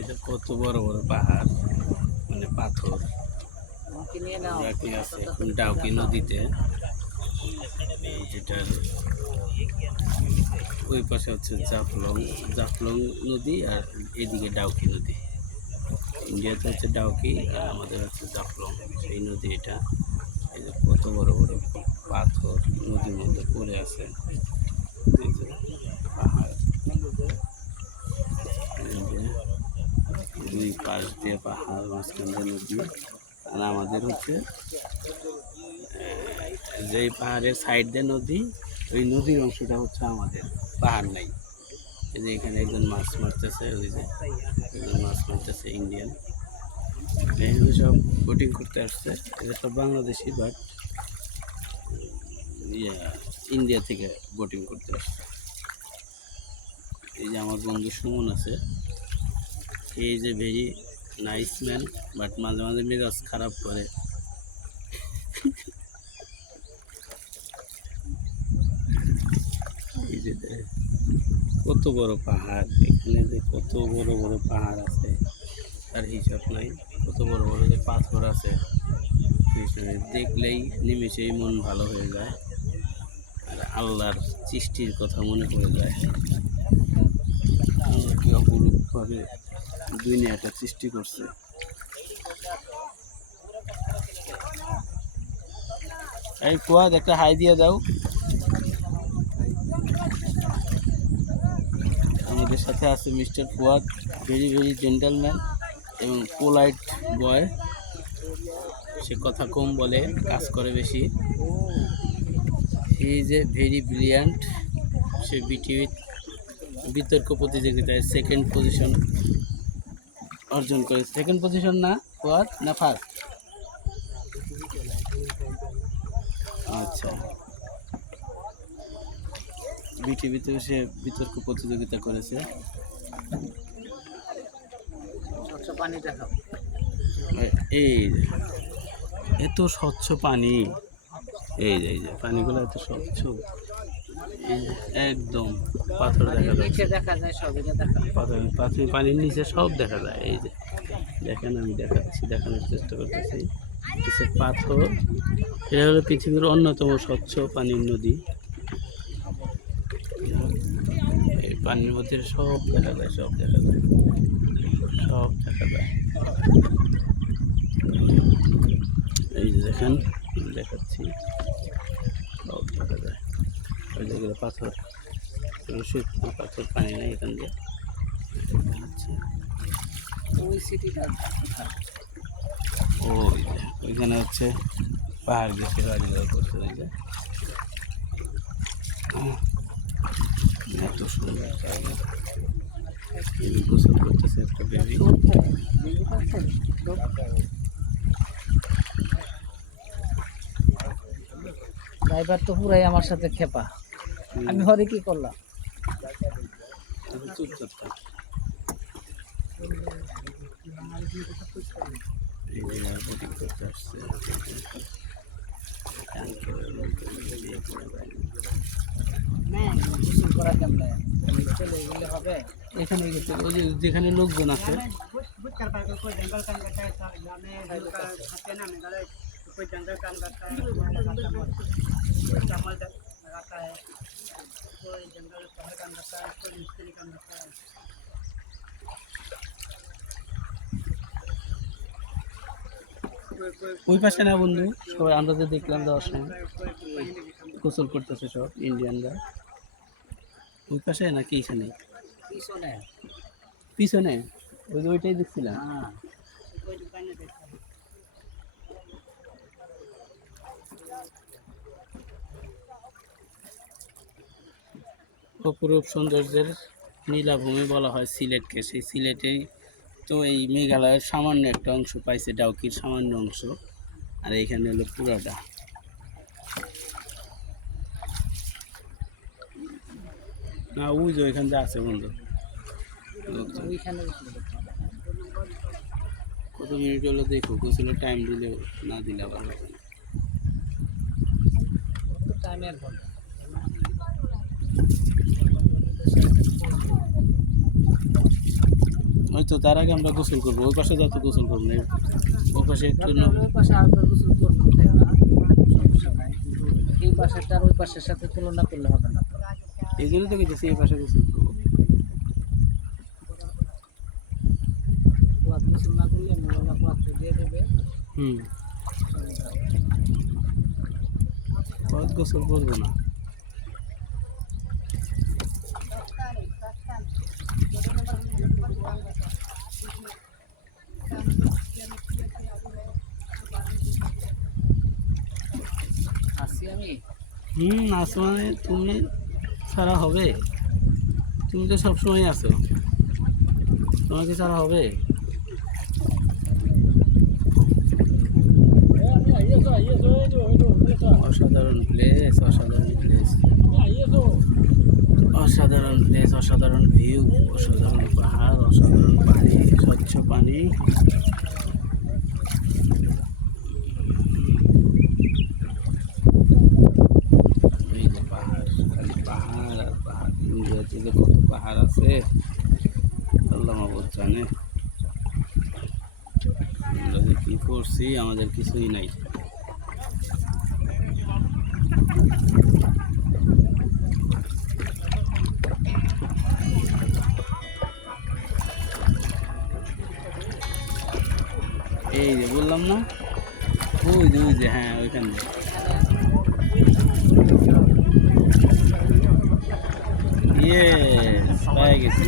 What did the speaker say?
এটা কত বড় বড় পাহাড়, মানে পাথর। ডাউকি আছে এখন ডাউকি নদীতে, যেটার ওই পাশে হচ্ছে জাফলং জাফলং নদী, আর এদিকে ডাউকি নদী। ইন্ডিয়াতে হচ্ছে ডাউকি আর আমাদের হচ্ছে জাফলং, সেই নদী এটা। এই যে কত বড় বড় পাথর নদীর মধ্যে পড়ে আছে, এই যে পাহাড়, এই যে দুই পাশ দিয়ে পাহাড়, মাঝখান দিয়ে নদী। আর আমাদের হচ্ছে যেই পাহাড়ের সাইড দিয়ে নদী, ওই নদীর অংশটা হচ্ছে আমাদের, পাহাড় নাই। এই যে এখানে একজন মাছ মারতেছে, ওই যে একজন মাছ মারতেছে ইন্ডিয়ান। এগুলো সব বোটিং করতে আসছে, এটা সব বাংলাদেশি, বাট ইন্ডিয়া থেকে বোটিং করতে আসছে। এই যে আমার বন্ধু সুমন আছে, এই যে ভেরি নাইস ম্যান, বাট মাঝে মাঝে মেজাজ খারাপ করে। এই যে কত বড় পাহাড়, এখানে যে কত বড় বড় পাহাড় আছে তার হিসাব নাই। কত বড় বড় যে পাথর আছে, দেখলেই নিমেষেই মন ভালো হয়ে যায়, আর আল্লাহর সৃষ্টির কথা মনে পড়ে যায়। আল্লাহ কি অপরূপভাবে দুনিয়াটা সৃষ্টি করছে। এই ফুয়াদ, একটা হাই দিয়ে দাও। আমাদের সাথে আছে mister Fuad, very very gentleman এবং পোলাইট বয়। সে কথা কম বলে, কাজ করে বেশি। He is a very brilliant. সে বিতর্ক প্রতিযোগিতায় সেকেন্ড পজিশন অর্জন করে। সেকেন্ড পজিশন না ফুয়াদ, না ফার্স্ট? আচ্ছা, বিটিভিতে সে বিতর্ক প্রতিযোগিতা করেছে। এই এত স্বচ্ছ পানি, এই যে পানিগুলো এত স্বচ্ছ, একদম পাথর দেখা যায়, পানির নিচে সব দেখা যায়। এই যে দেখেন, আমি দেখানোর চেষ্টা করতেছি, কিছু পাথর। এটা হলো পৃথিবীর অন্যতম স্বচ্ছ পানির নদী। এই পানির মধ্যে সব দেখা যায়, সব দেখা যায়। এই যে দেখেন, দেখাচ্ছি, সব দেখা যায়। ওই যেগুলো পাথর, শুকনো পাথর, পানি নেই এখান দিয়ে। ওই সিটিটা ওইখানে হচ্ছে পাহাড় গেছে, গাড়ি করতে হয়েছে। এত সুন্দর জায়গা, গোসল করতেছে একটা বেবি। ড্রাইভার তো পুরাই আমার সাথে খেপা, আমি হরে কি করলাম? চুপচাপ থাক। এই যে বোটিং করতে আসছে, এখানে ওই যে যেখানে লোকজন আছে, ওই পাশে না বন্ধু, সবাই আমরা যে দেখলাম যাওয়ার সময় গোসল করতেছে সব ইন্ডিয়ানরা। ওই পাশে নাকি এখানে পিছনে, ওই যে ওইটাই দেখছিলাম। অপরূপ সৌন্দর্যের নীলাভূমি বলা হয় সিলেটকে। সেই সিলেটেই তো এই মেঘালয়ের সামান্য একটা অংশ পাইছে, ডাউকির সামান্য অংশ, আর এইখানে হলো পুরাটা। না ওই যে ওইখান দিয়ে আছে বন্ধু, কত মিনিট হলো দেখো, গোসলের টাইম দিলে না দিলে আবার হবে না। হয়তো তার আগে আমরা গোসল করবো, ওই পাশে যত গোসল করবো না, ওই পাশে একটু না। ওই পাশে আরেকবার গোসল করবো, তাই না? সমস্যা নাই, কিন্তু এই পাশেরটা আর ওই পাশের সাথে তুলনা করলে হবে না। এই জন্য তো গেছি এই পাশে গোসল করবো। গোয়াত গোসল না করলে মোবাইল গোয়াত দিয়ে দেবে। হুম, কত গোসল করবো না। আসি আমি। আসমানে তুমি ছাড়া হবে? তুমি তো সবসময় আছো, তোমাকে ছাড়া হবে? অসাধারণ প্লেস, অসাধারণ প্লেস, অসাধারণ প্লেস, অসাধারণ ভিউ, অসাধারণ পাহাড়, অসাধারণ পানি, স্বচ্ছ পানি। এই যে পাহাড়, খালি পাহাড় আর পাহাড়। ইন্ডিয়াতে যে কত পাহাড় আছে আল্লাহ মাবুদ জানে। আমরা যে কী করছি, আমাদের কিছুই নাই। এই যে বললাম না, ওই যে হ্যাঁ ওইখানে। ইয়েস, পেয়ে গেছি।